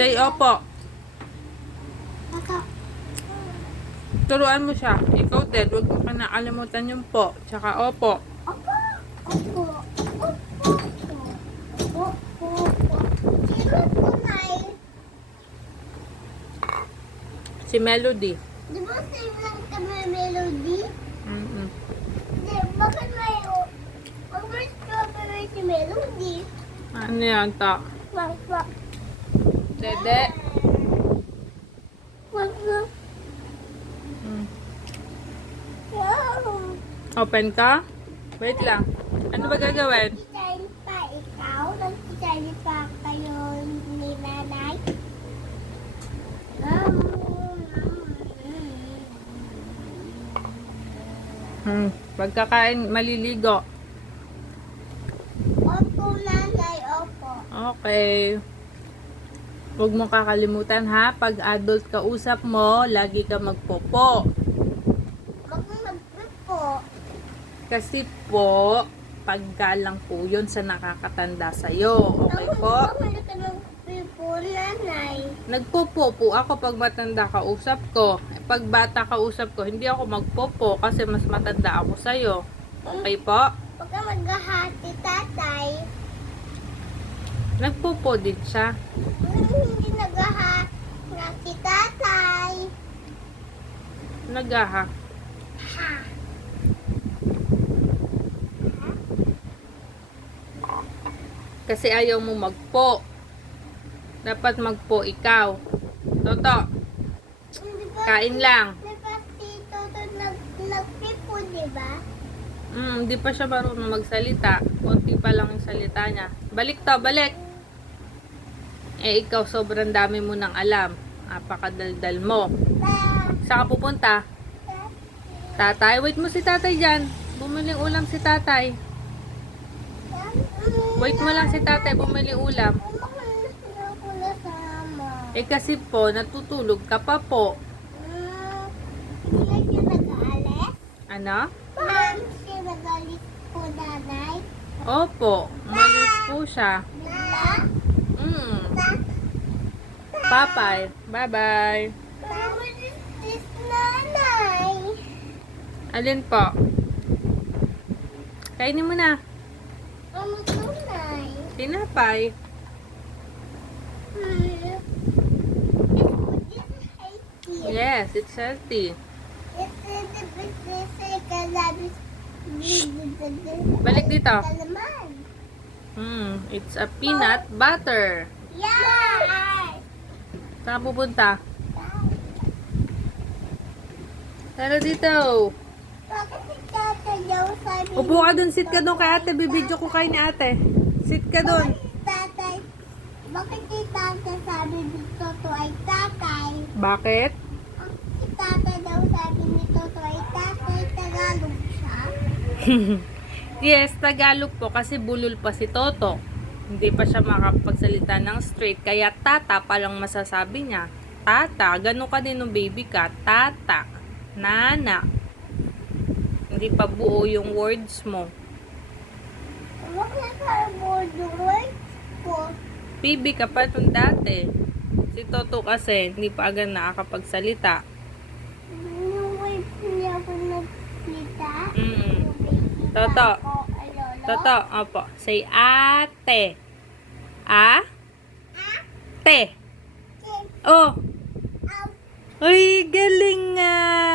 Say opo. Ako. Turuan mo siya. Ikaw din, huwag mo ka nakalimutan yung po. Tsaka opo. Opo. Opo. Opo. Opo. Opo. Sino tunay? Si Melody. Di ba same lang kami Melody? Mm-mm. Di, bakit may strawberry si Melody? Ano yan, ta? Wag. Dede. Wag. Mm. Wow. Open ka? Wait lang. Ano ba gagawin? Nag-design pa ikaw? Nag-design pa kayo ni nanay? Pagkakain, maliligo. Opo, nanay, opo. Okay. Huwag mo kakalimutan ha. Pag adult ka usap mo, lagi ka magpopo. Wag mo magpipo. Kasi po, paggalang po yun sa nakakatanda sa'yo. Okay po? Wala ka ng pipo, nanay. Nagpopo po ako pag matanda ka usap ko. Pag bata ka usap ko, hindi ako magpopo kasi mas matanda ako sa'yo. Okay po? Wag ka maghahati, tatay. Nagpopo din siya. Hindi naghahati na si tatay. Nagaha. Ha. Kasi ayaw mo magpo. Dapat magpo ikaw. Toto, Di ba, kain lang. di ba si Toto nagpipo, di ba? Hindi pa siya marunong magsalita. Konti pa lang yung salita niya. Balik to, balik. Eh, ikaw sobrang dami mo nang alam. Napakadaldal mo. Saan ka pupunta? Tatay? Wait mo si tatay dyan. Bumili ulam si tatay. Wait mo lang si tatay, bumili ulam. Eh kasi po, natutulog ka pa po. Sila siya nag-aalis? Ano? Ma'am, siya nag-aalis po, nanay? Opo, umalis po siya. Bigla? Papay, bye-bye. Mama, this nanay. Alin po? Kainin mo na. Mama, tunay. Tinapay. Yes, it's healthy. Balik dito. It's a peanut butter. Yeah! Saan ka pupunta? Tara dito. Bakit si Tata daw sabi Upo ka dun, sit ka dun kay ate. Bibidyo ko kayo ni ate. Sit ka dun. Tatay, bakit si Tata sabi ni Toto ay tatay? Bakit? Si Tata daw sabi ni Toto ay tatay, Tagalog siya. Yes, Tagalog po kasi bulol pa si Toto. Hindi pa siya makapagsalita ng straight. Kaya tata pa lang masasabi niya. Tata, ganun ka din ng baby ka. Tata, nana. Hindi pa buo yung words mo. Bakit sa board yung words ko? Baby ka pa nung dati. Si Toto kasi hindi pa agad nakakapagsalita. Yung words niya ako nagsalita. Yung baby Toto. ako, ay lolo. Toto, opo. Say ate. A? Te. Oh. Uy, galing nga.